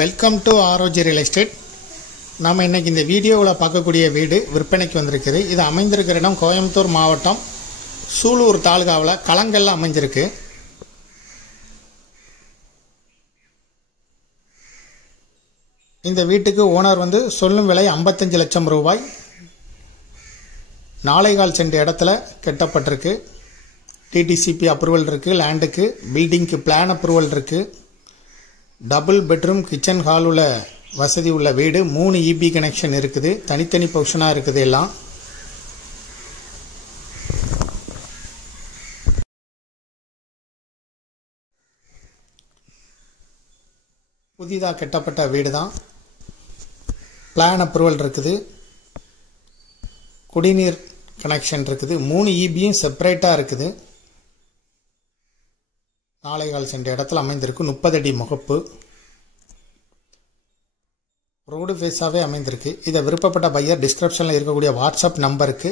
Welcome to ஆரோஜி real estate. நாம் இன்னைக்கு இந்த வீடியோவில் பார்க்கக்கூடிய வீடு விற்பனைக்கு வந்திருக்குது. இது அமைந்திருக்கிற இடம் கோயம்புத்தூர் மாவட்டம் சூலூர் தாலுகாவில் கலங்கல்ல அமைஞ்சிருக்கு. இந்த வீட்டுக்கு ஓனர் சொல்லும் விலை 55 லட்சம் ரூபாய். 4.25 சென்ட் இடத்துல கட்டப்பட்டிருக்கு. டிடிசிபி அப்ரூவல் இருக்கு. லேண்டுக்கு பில்டிங்க்கு பிளான் அப்ரூவல் இருக்கு. டபுள் பெட்ரூம் கிச்சன் ஹால் உள்ள வசதி உள்ள வீடு. 3 இபி கனெக்ஷன் இருக்குது. தனித்தனி பொசிஷனாக இருக்குது. எல்லாம் புதிதாக கட்டப்பட்ட வீடு தான். பிளான் அப்ரூவல் இருக்குது. குடிநீர் கனெக்ஷன் இருக்குது. 3 இபியும் செப்பரேட்டாக இருக்குது. 4.25 சென்ட் இடத்துல அமைந்திருக்கு. 30 அடி முகப்பு. ரோடு ஃபேஸாகவே அமைந்திருக்கு. இதை விருப்பப்பட்ட பையர் டிஸ்கிரிப்ஷனில் இருக்கக்கூடிய வாட்ஸ்அப் நம்பருக்கு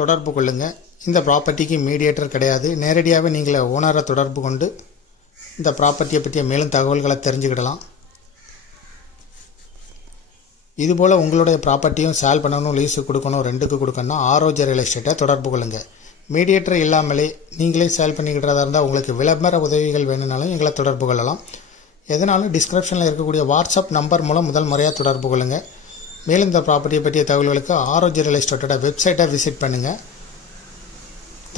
தொடர்பு கொள்ளுங்கள். இந்த ப்ராப்பர்ட்டிக்கு மீடியேட்டர் கிடையாது. நேரடியாகவே நீங்கள் ஓனரை தொடர்பு கொண்டு இந்த ப்ராப்பர்ட்டியை பற்றிய மேலும் தகவல்களை தெரிஞ்சுக்கிடலாம். இதுபோல் உங்களுடைய ப்ராப்பர்ட்டியும் சேல் பண்ணணும், லீஸு கொடுக்கணும், ரெண்டுக்கு கொடுக்கணும், ஆரோஜி ரியல் எஸ்டேட்டை தொடர்பு கொள்ளுங்கள். மீடியேட்டர் இல்லாமலே நீங்களே சேல் பண்ணிக்கிட்டதா இருந்தால் உங்களுக்கு விளம்பர உதவிகள் வேணும்னாலும் எங்களை தொடர்பு கொள்ளலாம். எதனாலும் டிஸ்கிரிப்ஷனில் இருக்கக்கூடிய வாட்ஸ்அப் நம்பர் மூலம் முதல் முறையாக தொடர்பு கொள்ளுங்கள். மேலும் இந்த ப்ராப்பர்ட்டியை பற்றிய தகவல்களுக்கு ஆரோஜி ரியல் எஸ்டேட்டோட வெப்சைட்டை விசிட் பண்ணுங்கள்.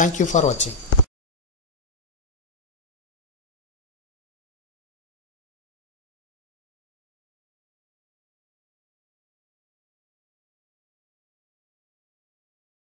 தேங்க்யூ ஃபார் வாட்சிங்.